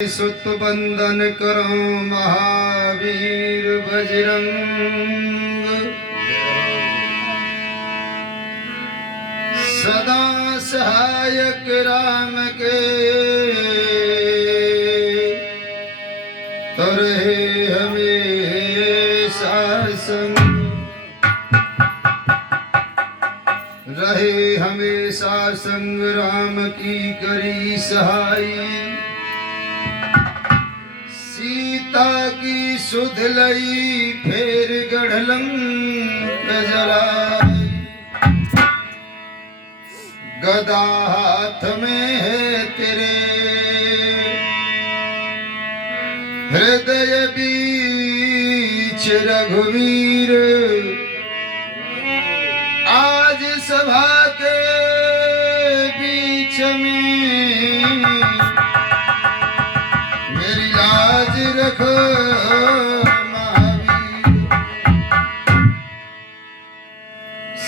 सुत बंदन करो महावीर बजरंग। सदा सहायक राम के तरहे हमेशा संग। रहे हमेशा संग राम की करी सहाई। सीता की सुध लई फेर गढ़लंक जलाई। गदा हाथ में है तेरे हृदय बीच रघुवीर। आज सभा के बीच में मेरी लाज रखो महावीर।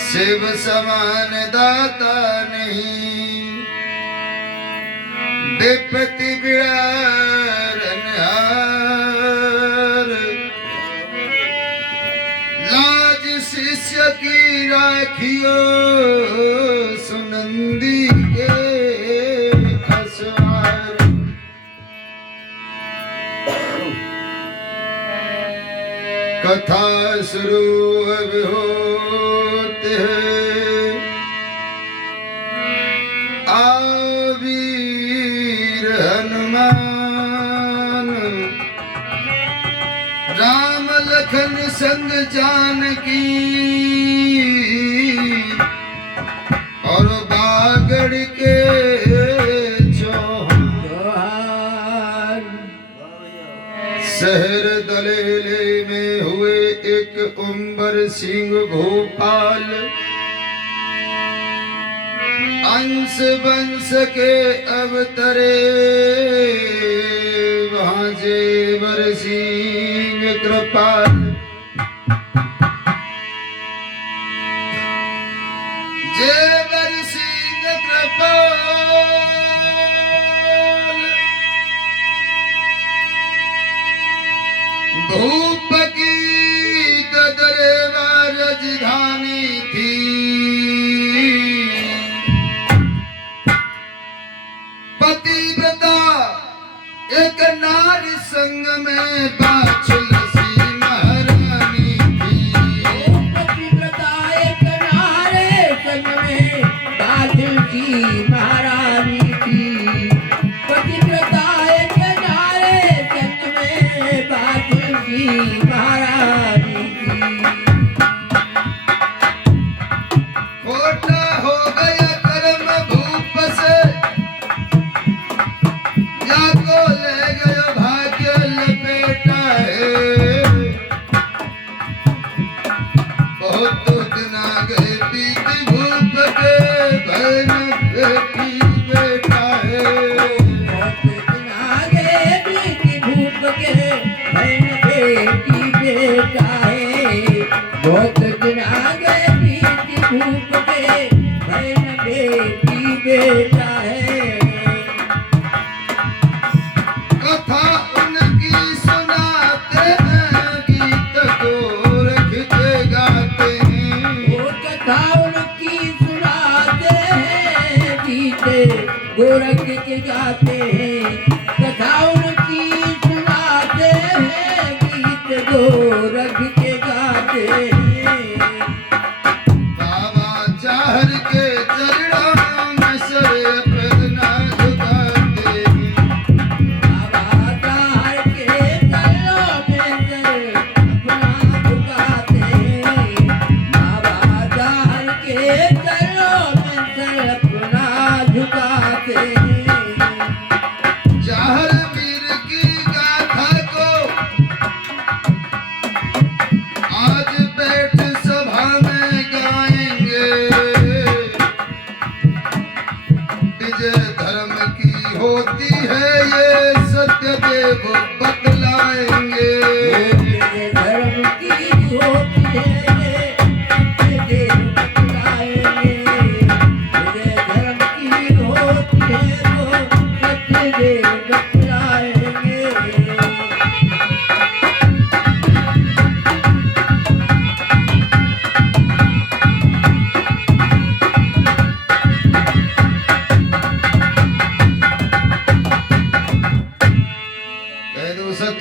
शिव समान दाता नहीं विपत्ति बिड़ारन हार। लाज शिष्य की राखियो सुनंदी के असवार। कथा शुरू अब होते हैं। आओ वीर हनुमान राम लखन संग जानकी। और बागड़ के चौहान शहर दलेले में हुए एक उम्बर सिंह भोपाल। अंश वंश के अवतरे वहाँ जेवर सिंह कृपाल। जेवर सिंह कृपाल भूप की ददरेवा राजधानी थी। पतिव्रता एक नारी संग में बाछल सी महारानी थी। पतिव्रता एक नारी संग में बाछल सी महारानी थी। पतिव्रता एक नारी संग में बाछल सी महारानी थी। खोटा हो गया कर्म भूप से या को ले गयो भाग्य लपेटा है।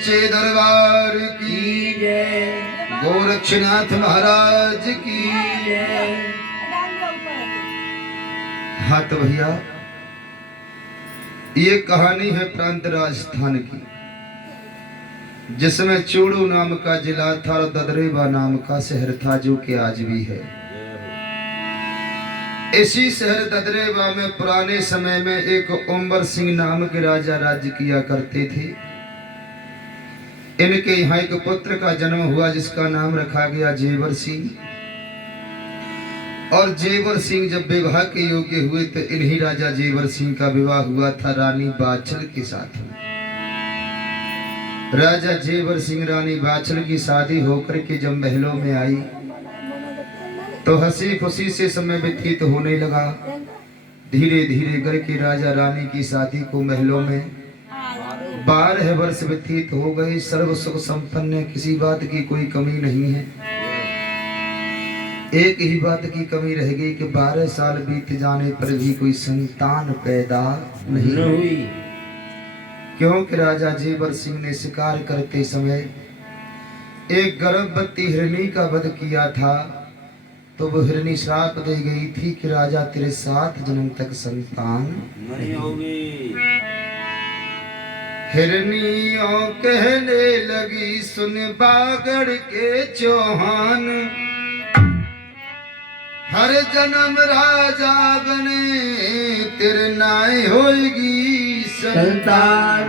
सच्चे दरबार की की जय गोरक्षनाथ महाराज की। जय। हाँ तो भैया ये कहानी है प्रांत राजस्थान की, जिसमें चूड़ू नाम का जिला था और ददरेवा नाम का शहर था, जो कि आज भी है। इसी शहर ददरेवा में पुराने समय में एक उम्बर सिंह नाम के राजा राज्य किया करते थे। इनके यहाँ एक पुत्र का जन्म हुआ जिसका नाम रखा गया जेवर सिंह। और जेवर सिंह जब विवाह के योग्य हुए तो इन्हीं राजा जेवर सिंह का विवाह हुआ था रानी बाछल के साथ में। राजा जेवर सिंह रानी बाछल की शादी होकर के जब महलों में आई तो हंसी खुशी से समय व्यतीत होने लगा। धीरे धीरे करके राजा रानी की शादी को महलों में 12 वर्ष व्यतीत हो गए। सर्व सुख संपन्न है, किसी बात की कोई कमी नहीं है। एक ही बात की कमी रह गई कि 12 साल बीत जाने पर भी कोई संतान पैदा नहीं हुई। क्योंकि राजा जेवर सिंह ने शिकार करते समय एक गर्भवती हिरनी का वध किया था, तो वो हिरनी श्राप दे गई थी कि राजा तेरे 7 जन्म तक संतान नहीं होगी। हिरनियों कहने लगी सुन बागड़ के चौहान, हर जन्म राजा बने तेरे नाय होगी संतान।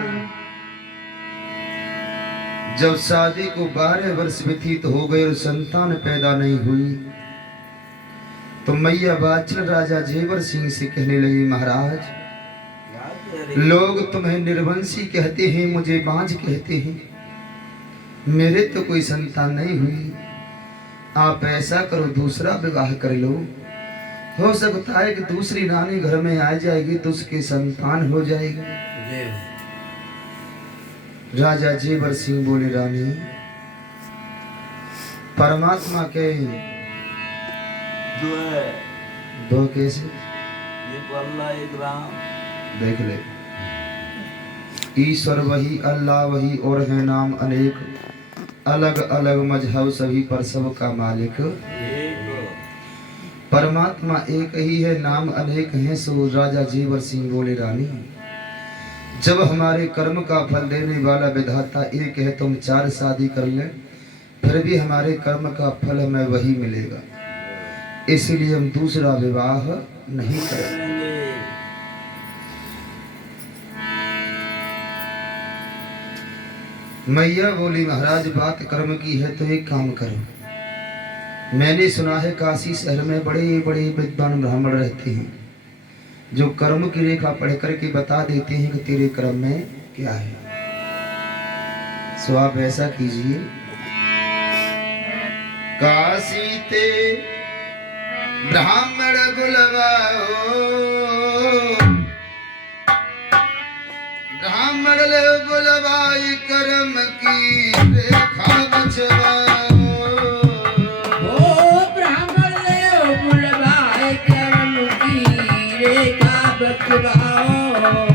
जब शादी को 12 वर्ष व्यतीत हो गए और संतान पैदा नहीं हुई तो मैया बाछल राजा जेवर सिंह से कहने लगी, महाराज लोग तुम्हें निर्वंशी कहते हैं, मुझे बांझ कहते हैं, मेरे तो कोई संतान नहीं हुई। आप ऐसा करो दूसरा विवाह कर लो, हो सकता है कि दूसरी रानी घर में आ जाएगी तो उसके संतान हो जाएगी। राजा जेवर सिंह बोले, रानी परमात्मा के दो कैसे देख ले, ईश्वर वही अल्लाह वही और है नाम अनेक, अलग अलग मजहब सभी पर सबका मालिक। परमात्मा एक ही है, नाम अनेक हैं। सो राजा जेवर सिंह बोले, रानी जब हमारे कर्म का फल देने वाला विधाता एक है, तुम 4 शादी कर ले फिर भी हमारे कर्म का फल हमें वही मिलेगा, इसलिए हम दूसरा विवाह नहीं करेंगे। मैया बोली, महाराज बात कर्म की है तो एक काम करो, मैंने सुना है काशी शहर में बड़े बड़े विद्वान ब्राह्मण रहते हैं जो कर्म की रेखा पढ़ करके बता देते हैं कि तेरे कर्म में क्या है। सो आप ऐसा कीजिए, काशी ते ब्राह्मण बुलवाओ, ब्राह्मण ले बुलवाई कर्म की रेखा बचवाओ। ओ ब्राह्मण ले बुलवाए कर्म की रेखा बचवाओ,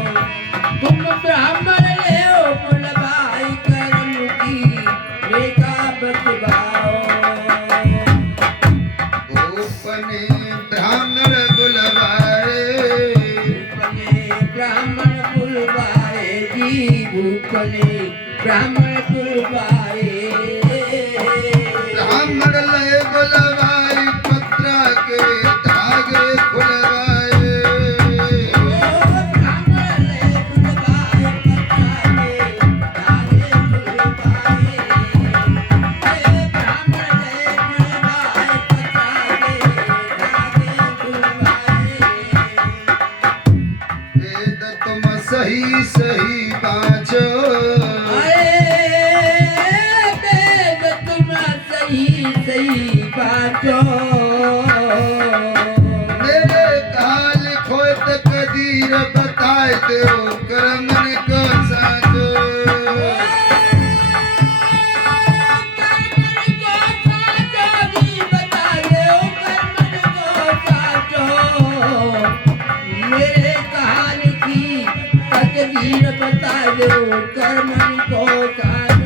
तुम ब्राह्मण ले बुलवाए कर्म की रेखा बचवाओ। गोपने ब्राह्मण बुलवाए, ब्राह्मण बुलवाए जी, भूखले ब्राह्मण बुलवाए। ब्राह्मण ले बुलवाई पत्रा के धागे खुलवाए। ब्राह्मण ले बुलवाए पत्रा के धागे खुलवाए। ब्राह्मण ले बुलवाए पत्रा के धागे खुलवाए। वेद तुम सही सही बाँचो, वेद तुम सही सही बाँचो। मेरे काल खोत कदीर बताए दो कर्मन को साजो। कर्मन को साजो भी बता दो, कर्मन को साजो। मेरे काल की तकदीर बता दो, कर्मन को साजो।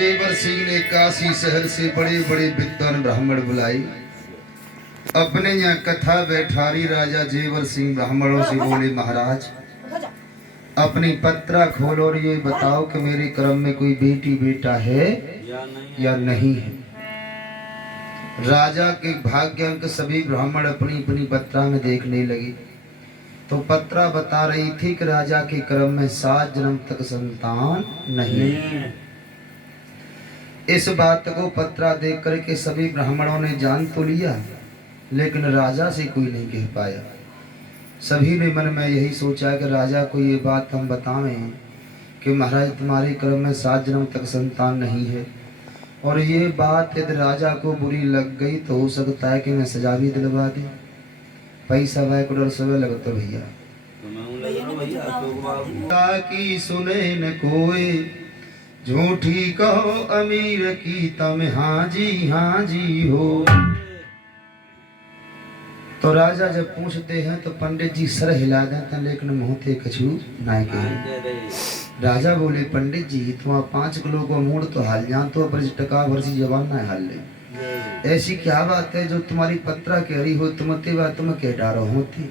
जेवर सिंह ने काशी शहर से बड़े बड़े विद्वान ब्राह्मण बुलाए, अपने यहाँ कथा बैठारी। राजा जेवर सिंह ब्राह्मणों से बोले, महाराज अपनी पत्रा खोलो और ये बताओ कि मेरे क्रम में कोई बेटी बेटा है या नहीं है। राजा के भाग्यांक सभी ब्राह्मण अपनी अपनी पत्रा में देखने लगे तो पत्रा बता रही थी कि राजा के क्रम में 7 जन्म तक संतान नहीं है। इस बात को पत्रा देख करके सभी ब्राह्मणों ने जान तो लिया, लेकिन राजा से कोई नहीं कह पाया। सभी ने मन में यही सोचा कि राजा को ये बात हम बतावें कि महाराज तुम्हारे क्रम में 7 जन्म तक संतान नहीं है, और ये बात यदि राजा को बुरी लग गई तो हो सकता है कि मैं सजा भी दिलवा दी। पैसा भाई को डर सवे लगता भैया की सुने न कोई, झूठी कहो अमीर की तम हाँ जी हो। तो राजा जब पूछते हैं तो पंडित जी सर हिला देते हैं, लेकिन मुँह थे कछू नाय के। राजा बोले, पंडित जी तुम 5 किलो को मूड तो हाल जान तो पर टका भरसी जवान ना हाल ले। ऐसी क्या बात है जो तुम्हारी पत्रा के हरी हो, तुमते बात तुम कह डारो होती।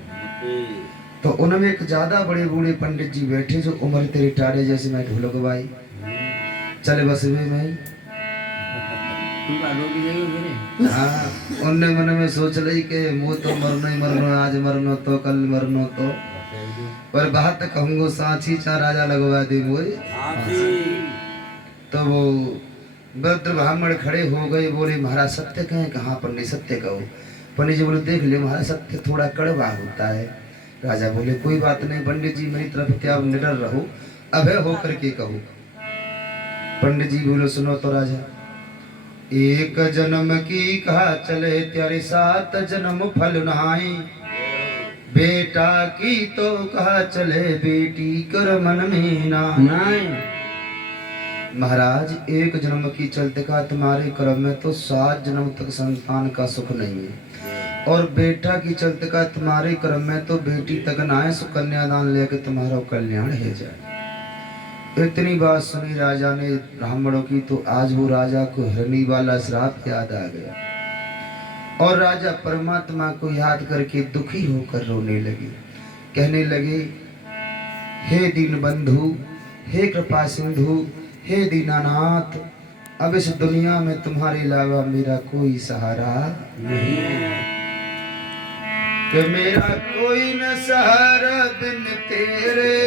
तो उनमें एक ज्यादा बड़े बूढ़े पंडित जी बैठे जो उम्र तेरी टारे जैसे मैं ढोलक भाई चले बस में। हाँ, उनने मन में सोच रही कि मुँह तो मरनो ही मरनो, आज मरनो तो कल मरनो तो, पर बात कहूँगो सांची चा राजा लगवा दे मोरे। तो वो वृद्ध ब्राह्मण खड़े हो गए, बोले महाराज सत्य कहें, कहाँ पंडित सत्य कहो। पंडित जी बोले, देख ले महाराज सत्य थोड़ा कड़वा होता है। राजा बोले, कोई बात नहीं पंडित जी, मेरी तरफ क्या निडर रहो, अभय होकर के कहो। पंडित जी बोले, सुनो तो राजा, एक जन्म की कहा चले त्यारे 7 जन्म फल नाई, बेटा की तो कहा चले बेटी कर मन में नाई। महाराज एक जन्म की चलते का तुम्हारे क्रम में तो 7 जन्म तक संतान का सुख नहीं है, और बेटा की चलते का तुम्हारे क्रम में तो बेटी तक ना है, सुकन्यादान लेके तुम्हारा कल्याण है जाए। इतनी बात सुनी राजा ने ब्राह्मणों की तो आज वो राजा को हिरणी वाला श्राप याद आ गया, और राजा परमात्मा को याद करके दुखी होकर रोने लगे। कहने लगे, हे दीन बंधु, हे कृपा सिंधु, हे दीनानाथ, अब इस दुनिया में तुम्हारे अलावा मेरा कोई सहारा नहीं है, कि मेरा कोई न सहारा बिन तेरे,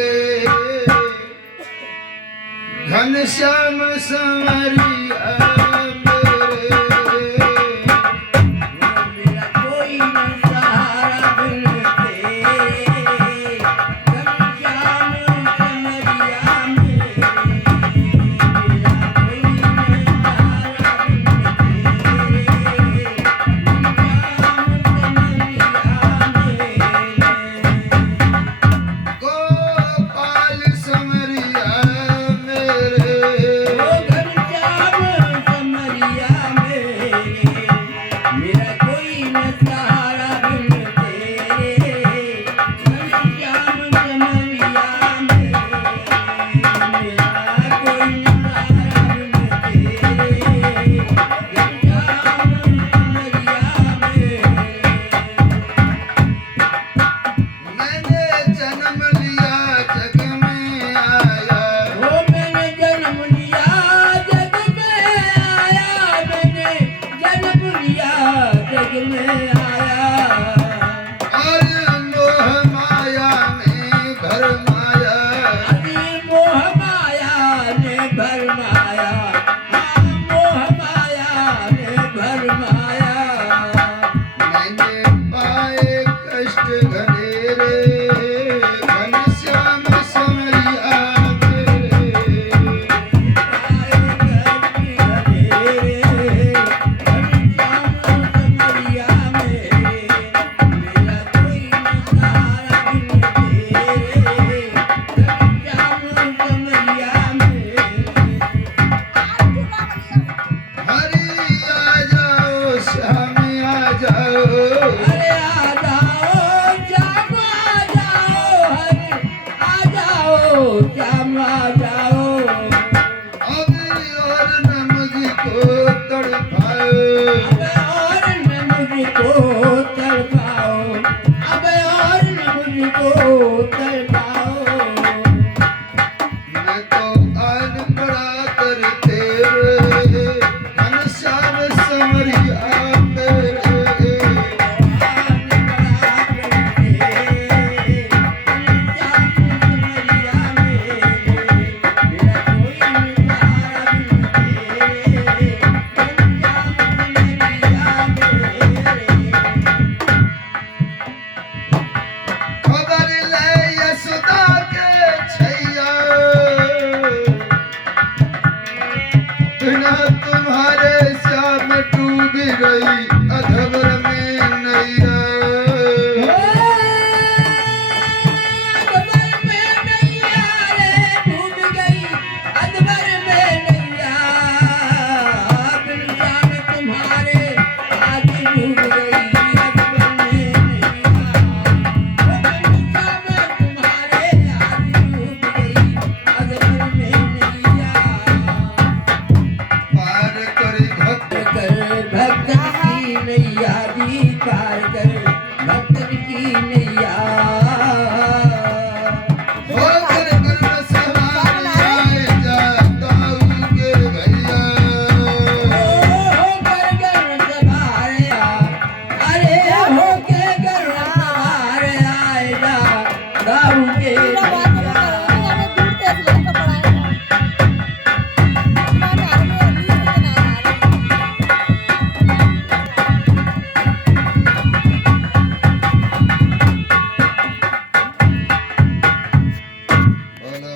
घनश्याम संवरिया मेरे, मेरा कोई न सहारा बिन तेरे, घनश्याम संवरिया गोपाल संवरिया मेरे,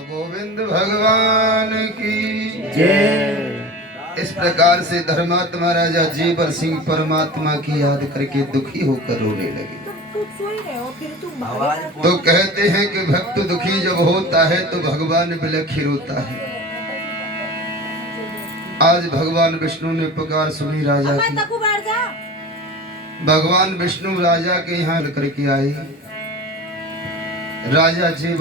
गोविंद भगवान की जय। इस प्रकार से धर्मात्मा राजा जेवर सिंह परमात्मा की याद करके दुखी होकर रोने लगे। तो कहते हैं कि भक्त दुखी जब होता है तो भगवान बिलखी रोता है। आज भगवान विष्णु ने पुकार सुनी राजा की। भगवान विष्णु राजा के यहाँ करके आए। राजा जेवर